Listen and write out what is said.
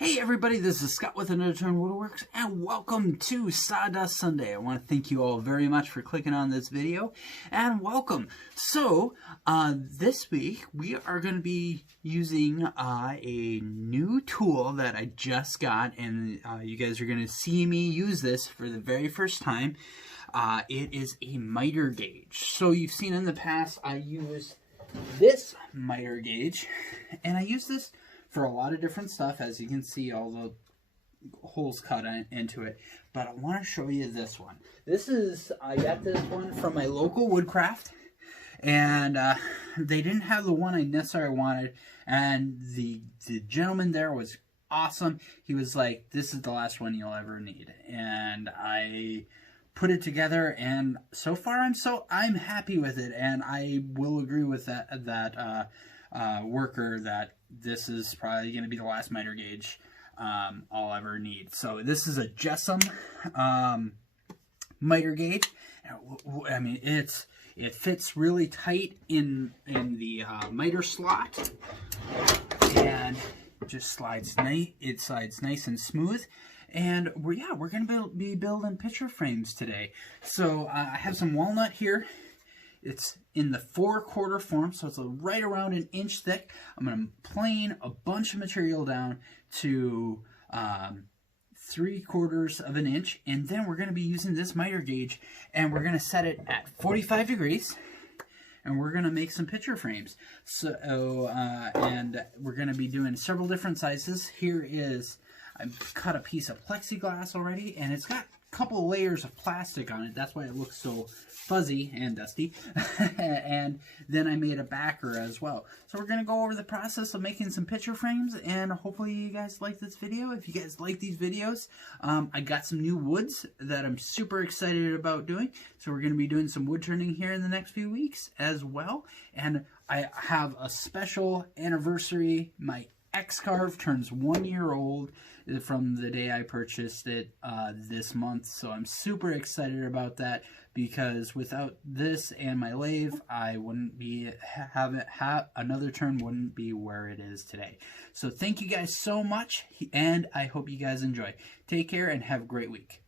Hey everybody, this is Scott with Another Turn Woodworks, and welcome to Sawdust Sunday. I want to thank you all very much for clicking on this video, and welcome. So, this week we are going to be using a new tool that I just got, and you guys are going to see me use this for the very first time. It is a miter gauge. So you've seen in the past I use this miter gauge, and I use this for a lot of different stuff. As you can see, all the holes cut into it. But I want to show you this one. I got this one from my local Woodcraft, and they didn't have the one I necessarily wanted, and the gentleman there was awesome. He was like, this is the last one you'll ever need. And I put it together, and so far I'm happy with it, and I will agree with that worker that this is probably going to be the last miter gauge I'll ever need. So this is a jeesem miter gauge. I mean, it fits really tight in the miter slot, and just slides nice. It slides nice and smooth. And we're going to be building picture frames today. So I have some walnut here. It's in the 4/4 form, so it's right around an inch thick. I'm going to plane a bunch of material down to 3/4 of an inch, and then we're going to be using this miter gauge, and we're going to set it at 45 degrees, and we're going to make some picture frames. So, and we're going to be doing several different sizes. I've cut a piece of plexiglass already, and it's got a couple of layers of plastic on it. That's why it looks so fuzzy and dusty. And then I made a backer as well. So we're going to go over the process of making some picture frames, and hopefully you guys like this video. If you guys like these videos, I got some new woods that I'm super excited about doing. So we're going to be doing some wood turning here in the next few weeks as well. And I have a special anniversary. My X-Carve turns 1 year old from the day I purchased it this month, so I'm super excited about that, because without this and my lathe, I wouldn't be Another Turn wouldn't be where it is today. So thank you guys so much, and I hope you guys enjoy. Take care and have a great week.